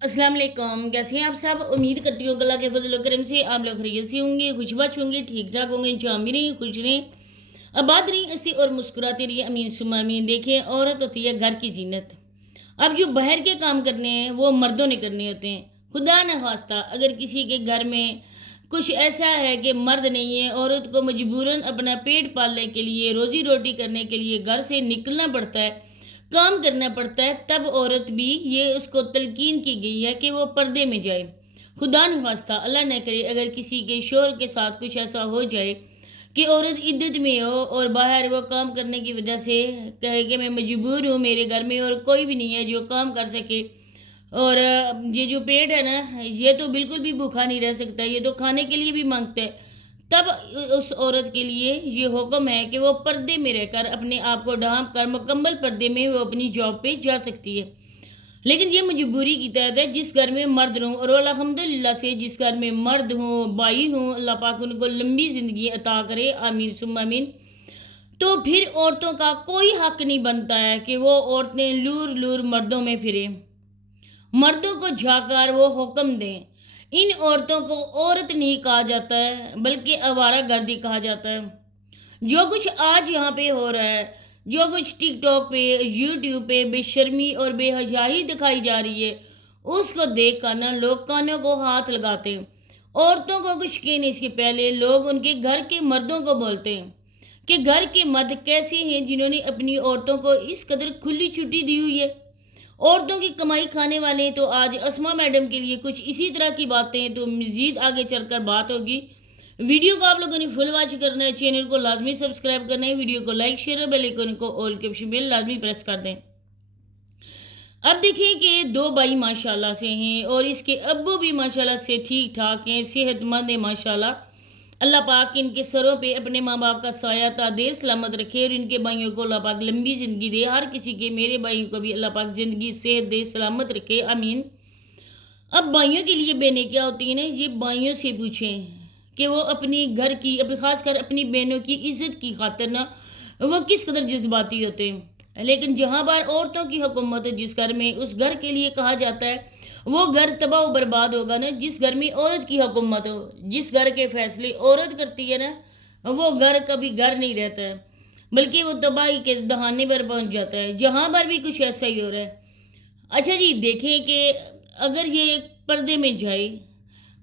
अस्सलाम वालेकुम। कैसे हैं आप सब? उम्मीद करती हूँ कि अल्लाह के फजल व करम से आप लोग खैरियत से होंगे, खुशबश होंगे, ठीक ठाक होंगे, इंशाअल्लाह भी नहीं खुश रहें, आबाद रही, हंसती और मुस्कुराती रहिए। अमीन सुम्मा अमीन। देखें, औरत होती है घर की जीनत। अब जो बाहर के काम करने हैं वो मर्दों ने करने होते हैं। खुदा न खास्ता अगर किसी के घर में कुछ ऐसा है कि मर्द नहीं है, औरत को मजबूरन अपना पेट पालने के लिए, रोजी रोटी करने के लिए घर से निकलना पड़ता है, काम करना पड़ता है, तब औरत भी ये उसको तलकीन की गई है कि वो पर्दे में जाए। खुदा न खास्ता अल्लाह न करे अगर किसी के शोहर के साथ कुछ ऐसा हो जाए कि औरत इद्दत में हो और बाहर वो काम करने की वजह से कहे कि मैं मजबूर हूँ, मेरे घर में और कोई भी नहीं है जो काम कर सके, और ये जो पेट है ना, ये तो बिल्कुल भी भूखा नहीं रह सकता, ये तो खाने के लिए भी मांगता है। तब उस औरत के लिए ये हुक्म है कि वो पर्दे में रहकर अपने आप को ढांप कर मुकम्मल पर्दे में वो अपनी जॉब पे जा सकती है। लेकिन ये मजबूरी की तहत है। जिस घर में मर्द हों, और अल्हम्दुलिल्लाह से जिस घर में मर्द हों, भाई हों, अल्लाह पाक उनको लंबी ज़िंदगी अता करे, आमीन सुम्मा आमीन। तो फिर औरतों का कोई हक नहीं बनता है कि वो औरतें लूर लूर मर्दों में फिरें, मर्दों को झाकर वो हुक्म दें। इन औरतों को औरत नहीं कहा जाता है बल्कि आवारा गर्दी कहा जाता है। जो कुछ आज यहाँ पे हो रहा है, जो कुछ टिकटॉक पे, यूट्यूब पे बेशर्मी और बेहयाई दिखाई जा रही है, उसको देख कर ना लोग कानों को हाथ लगाते हैं। औरतों को कुछ कहने से पहले लोग उनके घर के मर्दों को बोलते हैं कि घर के मर्द कैसे हैं जिन्होंने अपनी औरतों को इस कदर खुली छुट्टी दी हुई है। औरतों की कमाई खाने वाले हैं। तो आज अस्मा मैडम के लिए कुछ इसी तरह की बातें तो मज़ीद आगे चलकर बात होगी। वीडियो को आप लोगों ने फुल वॉच करना है, चैनल को लाजमी सब्सक्राइब करना है, वीडियो को लाइक शेयर और बेल आइकन को ऑल के ऑप्शन बेल लाजमी प्रेस कर दें। अब देखिए कि दो भाई माशाल्लाह से हैं और इसके अब्बू भी माशाल्लाह से ठीक ठाक हैं, सेहतमंद हैं माशाल्लाह। अल्लाह पाक इनके सरों पे अपने माँ बाप का साया देर सलामत रखे और इनके भाइयों को अल्लाह पाक लंबी ज़िंदगी दे। हर किसी के, मेरे भाइयों को भी अल्लाह पाक ज़िंदगी सेहत दे, सलामत रखे, आमीन। अब भाइयों के लिए बहनें क्या होती हैं ना, ये भाइयों से पूछें कि वो अपनी घर की, अपनी खासकर अपनी बहनों की इज्जत की खातिर ना वो किस कदर जज्बाती होते हैं। लेकिन जहाँ बार औरतों की हुकूमत है, जिस घर में, उस घर के लिए कहा जाता है वो घर तबाह व बर्बाद होगा ना। जिस घर में औरत की हुकूमत हो, जिस घर के फैसले औरत करती है ना, वो घर कभी घर नहीं रहता है, बल्कि वो तबाही के दहाने पर पहुंच जाता है। जहाँ पर भी कुछ ऐसा ही हो रहा है। अच्छा जी, देखें कि अगर ये पर्दे में जाए,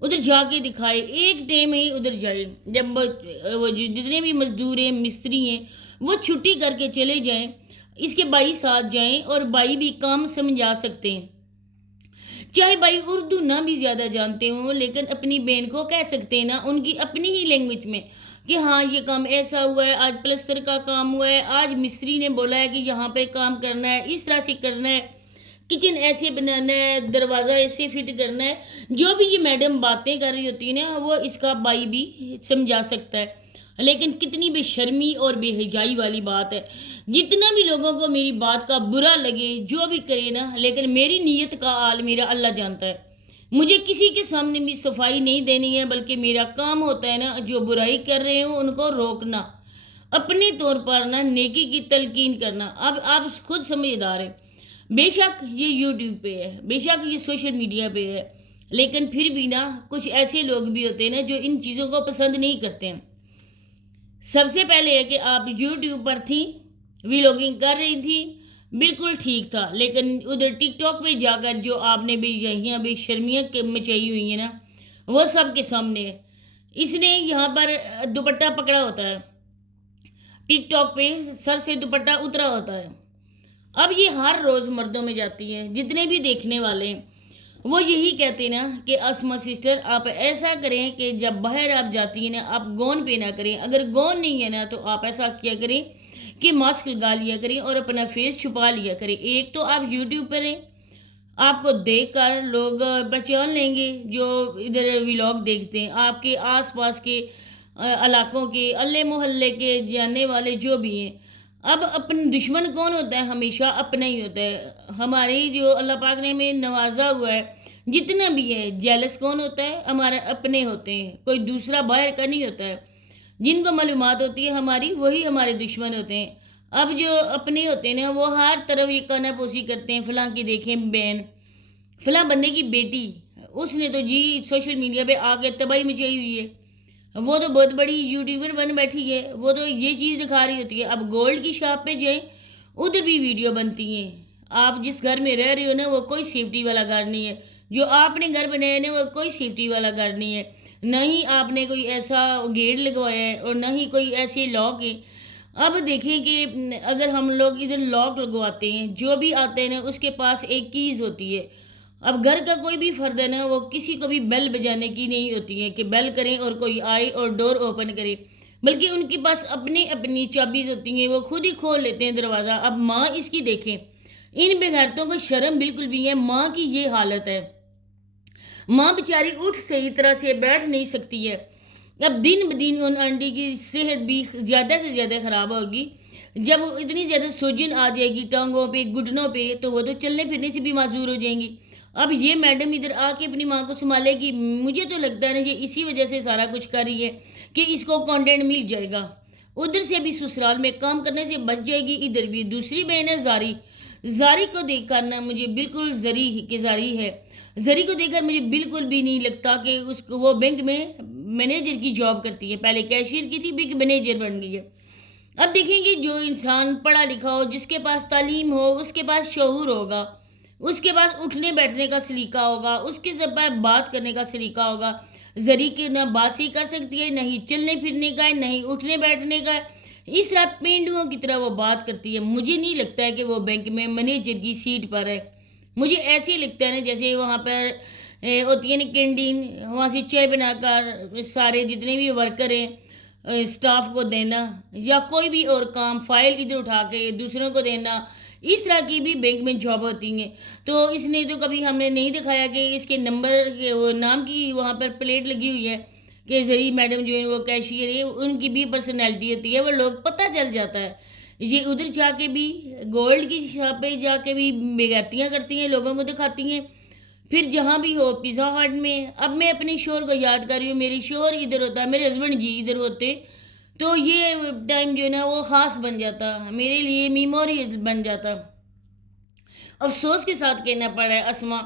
उधर जाके दिखाए, एक टाइम ही उधर जाए, जब वो जितने भी मजदूर हैं, मिस्त्री हैं, वो छुट्टी करके चले जाएं, इसके भाई साथ जाएं और भाई भी काम समझा सकते हैं। चाहे भाई उर्दू ना भी ज़्यादा जानते हों, लेकिन अपनी बहन को कह सकते हैं ना उनकी अपनी ही लैंग्वेज में कि हाँ ये काम ऐसा हुआ है, आज प्लस्तर का काम हुआ है, आज मिस्त्री ने बोला है कि यहाँ पे काम करना है, इस तरह से करना है, किचन ऐसे बनाना है, दरवाज़ा ऐसे फिट करना है। जो भी ये मैडम बातें कर रही होती है ना, वो इसका भाई भी समझा सकता है। लेकिन कितनी बेशर्मी और बेहयाई वाली बात है। जितना भी लोगों को मेरी बात का बुरा लगे, जो भी करे ना, लेकिन मेरी नीयत का हाल मेरा अल्लाह जानता है। मुझे किसी के सामने भी सफाई नहीं देनी है, बल्कि मेरा काम होता है ना, जो बुराई कर रहे हो उनको रोकना, अपने तौर पर ना नेकी की तलकीन करना। अब आप खुद समझदार हैं। बेशक ये यूट्यूब पे है, बेशक ये सोशल मीडिया पे है, लेकिन फिर भी ना कुछ ऐसे लोग भी होते हैं ना जो इन चीज़ों को पसंद नहीं करते हैं। सबसे पहले है कि आप यूट्यूब पर थी, व्लॉगिंग कर रही थी, बिल्कुल ठीक था, लेकिन उधर टिकटॉक पे जाकर जो आपने भी यहीं भी शर्मियाँ मचाई हुई है ना, वो सबके सामने है। इसने यहाँ पर दुपट्टा पकड़ा होता है, टिकटॉक पे सर से दुपट्टा उतरा होता है। अब ये हर रोज़ मर्दों में जाती है, जितने भी देखने वाले हैं वो यही कहते हैं ना कि अस्मा सिस्टर आप ऐसा करें कि जब बाहर आप जाती हैं ना, आप गौन पहना करें, अगर गौन नहीं है ना तो आप ऐसा किया करें कि मास्क लगा लिया करें और अपना फेस छुपा लिया करें। एक तो आप यूट्यूब पर हैं, आपको देख कर लोग पहचान लेंगे, जो इधर व्लॉग देखते हैं, आपके आसपास के इलाकों के, अल्ले मोहल्ले के जानने वाले जो भी हैं। अब अपने दुश्मन कौन होता है? हमेशा अपना ही होता है। हमारे जो अल्लाह पाक ने हमें नवाजा हुआ है, जितना भी है, जेलस कौन होता है? हमारे अपने होते हैं, कोई दूसरा बाहर का नहीं होता है। जिनको मालूमात होती है हमारी, वही हमारे दुश्मन होते हैं। अब जो अपने होते हैं ना, वो हर तरफ ये कानापोसी करते हैं, फलां की देखें बहन, फलां बंदे की बेटी, उसने तो जी सोशल मीडिया पे आके तबाही मचाई हुई है। वो तो बहुत बड़ी यूट्यूबर बन बैठी है, वो तो ये चीज़ दिखा रही होती है। अब गोल्ड की शॉप पे जाएँ, उधर भी वीडियो बनती हैं। आप जिस घर में रह रहे हो ना, वो कोई सेफ्टी वाला घर नहीं है। जो आपने घर बनाया है ना, वो कोई सेफ्टी वाला घर नहीं है। ना ही आपने कोई ऐसा गेट लगवाया है और ना ही कोई ऐसे लॉक है। अब देखें कि अगर हम लोग इधर लॉक लगवाते हैं, जो भी आता है ना उसके पास एक कीज़ होती है। अब घर का कोई भी फ़र्द है ना, वो किसी को भी बेल बजाने की नहीं होती है कि बेल करें और कोई आए और डोर ओपन करे, बल्कि उनके पास अपनी अपनी चाबीज़ होती हैं, वो खुद ही खोल लेते हैं दरवाज़ा। अब माँ इसकी देखें, इन बेगैरतों को शर्म बिल्कुल भी है। माँ की ये हालत है, माँ बेचारी उठ सही तरह से बैठ नहीं सकती है। अब दिन ब दिन उन आंटी की सेहत भी ज़्यादा से ज़्यादा ख़राब होगी। जब इतनी ज़्यादा सूजन आ जाएगी टाँगों पे, घुटनों पे, तो वो तो चलने फिरने से भी माज़ूर हो जाएंगी। अब ये मैडम इधर आके अपनी माँ को सँभालेगी। मुझे तो लगता है ना, ये इसी वजह से सारा कुछ कर रही है कि इसको कंटेंट मिल जाएगा। उधर से भी ससुराल में काम करने से बच जाएगी, इधर भी। दूसरी बहन है ज़ारी। ज़ारी को देखकर ना मुझे बिल्कुल ज़री कि ज़ारी है। ज़री को देखकर मुझे बिल्कुल भी नहीं लगता कि उसको, वो बैंक में मैनेजर की जॉब करती है। पहले कैशियर की थी, बिग मैनेजर बन गई है। अब देखेंगे, जो इंसान पढ़ा लिखा हो, जिसके पास तालीम हो, उसके पास शऊर होगा, उसके पास उठने बैठने का सलीका होगा, उसके पास बात करने का सलीका होगा। ज़री की ना बात सही कर सकती है, नहीं चलने फिरने का है, नहीं उठने बैठने का है। इस तरह पेंडुओं की तरह वो बात करती है। मुझे नहीं लगता है कि वो बैंक में मैनेजर की सीट पर है। मुझे ऐसे ही लगता है ना, जैसे वहाँ पर होती है ना कैंटीन, वहाँ से चाय बनाकर सारे जितने भी वर्कर हैं स्टाफ को देना, या कोई भी और काम, फाइल इधर उठा के दूसरों को देना। इस तरह की भी बैंक में जॉब होती हैं। तो इसने तो कभी हमने नहीं दिखाया कि इसके नंबर के वो नाम की वहाँ पर प्लेट लगी हुई है कि ज़री मैडम जो है वो कैशियर है, उनकी भी पर्सनैलिटी होती है, वो लोग पता चल जाता है। ये उधर जाके भी गोल्ड की शॉप पे जाके भी बेगैरतियाँ करती हैं, लोगों को दिखाती हैं। फिर जहाँ भी हो, पिज़्ज़ा हट में। अब मैं अपने शोहर को याद कर रही हूँ, मेरी शोहर इधर होता, मेरे हस्बैंड जी इधर होते, तो ये टाइम जो है ना वो ख़ास बन जाता, मेरे लिए मेमोरी बन जाता। अफ़सोस के साथ कहना पड़ा है अस्मा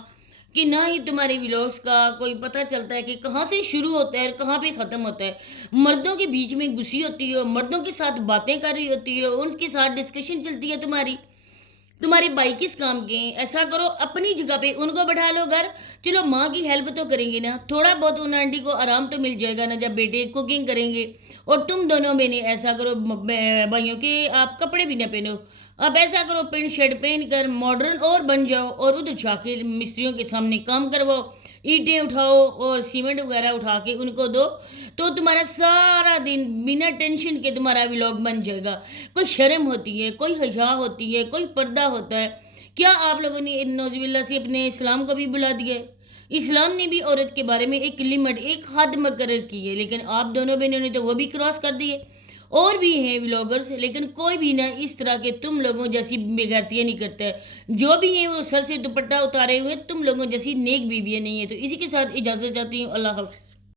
कि ना ही तुम्हारे व्लॉग्स का कोई पता चलता है कि कहाँ से शुरू होता है और कहाँ पे ख़त्म होता है। मर्दों के बीच में घुसी होती हो, मर्दों के साथ बातें कर रही होती हो, उनके साथ डिस्कशन चलती है तुम्हारी। तुम्हारे भाई किस काम के हैं? ऐसा करो, अपनी जगह पे उनको बैठा लो घर। चलो माँ की हेल्प तो करेंगे ना, थोड़ा बहुत उन आंटी को आराम तो मिल जाएगा ना जब बेटे कुकिंग करेंगे। और तुम दोनों में नहीं, ऐसा करो भाइयों के आप कपड़े भी ना पहनो। अब ऐसा करो, पेंट शर्ट पहन कर मॉडर्न और बन जाओ और उधर जाके मिस्त्रियों के सामने काम करवाओ, ईंटें उठाओ और सीमेंट वगैरह उठा के उनको दो, तो तुम्हारा सारा दिन बिना टेंशन के तुम्हारा व्लॉग बन जाएगा। कोई शर्म होती है, कोई हया होती है, कोई पर्दा होता है। क्या आप लोगों ने नौजुबिल्ला से अपने इस्लाम को भी बुला दिया है? इस्लाम ने भी औरत के बारे में एक लिमिट, एक हद मुकर्रर की है, लेकिन आप दोनों बहनों ने तो वो भी क्रॉस कर दी है। और भी हैं व्लॉगर्स, लेकिन कोई भी ना इस तरह के तुम लोगों जैसी बेगैरतियाँ नहीं करता है। जो भी है वो सर से दुपट्टा उतारे हुए तुम लोगों जैसी नेक बीवियाँ नहीं है। तो इसी के साथ इजाज़त चाहती हूँ। अल्लाह हाफ़िज़।